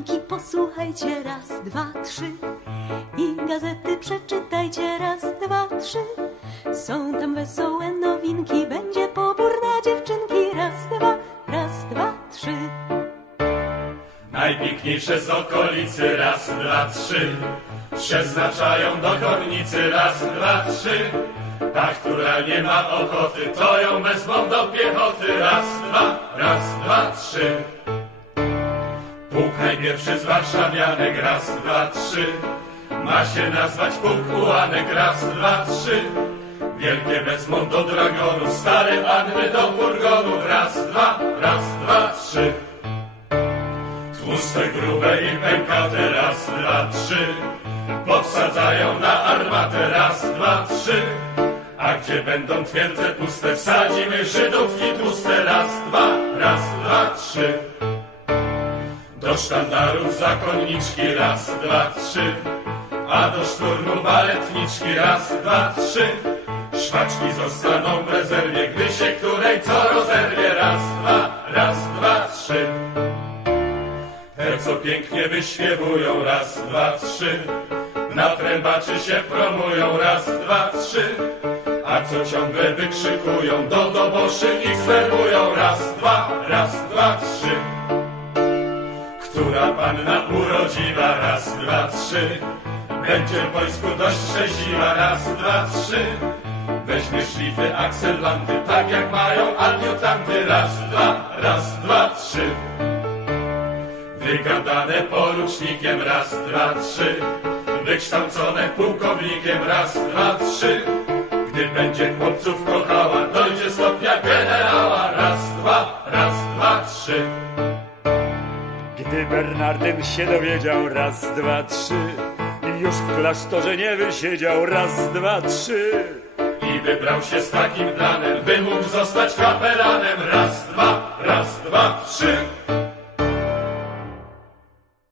nowinki posłuchajcie raz, dwa, trzy. I gazety przeczytajcie raz, dwa, trzy. Są tam wesołe nowinki, będzie pobór na dziewczynki. Raz, dwa, raz, dwa, trzy. Najpiękniejsze z okolicy, raz, dwa, trzy. Przeznaczają do kornicy, raz, dwa, trzy. Ta, która nie ma ochoty, to ją wezmą do piechoty, raz, dwa, raz, dwa, trzy. Pułk najpierwszy z warszawianek, raz, dwa, trzy. Ma się nazwać pułk ułanek, raz, dwa, trzy. Wielkie wezmą do dragonu, stare panny do furgonu, raz, dwa, raz, dwa, trzy. Tłuste, grube i pękate, raz, dwa, trzy. Podsadzają na armatę, raz, dwa, trzy. A gdzie będą twierdze puste, wsadzimy Żydów i tłuste, raz, dwa, raz, dwa, trzy. Do sztandarów zakonniczki, raz, dwa, trzy. A do szturmu baletniczki, raz, dwa, trzy. Szwaczki zostaną w rezerwie, gdy się której co rozerwie, raz, dwa, raz, dwa, trzy. Te, co pięknie wyśpiewują, raz, dwa, trzy. Na trębaczy się promują, raz, dwa, trzy. A co ciągle wykrzykują, do doboszy ich zwerbują, raz, dwa, raz, dwa, trzy. Panna urodziwa, raz, dwa, trzy. Będzie w wojsku dość szczęśliwa, raz, dwa, trzy. Weźmie szlify, akselanty, tak jak mają adiutanty, raz, dwa, raz, dwa, trzy. Wygadane porucznikiem, raz, dwa, trzy. Wykształcone pułkownikiem, raz, dwa, trzy. Gdy będzie chłopców Gdy Bernardyn się dowiedział raz, dwa, trzy i już w klasztorze nie wysiedział raz, dwa, trzy. I wybrał się z takim planem, by mógł zostać kapelanem.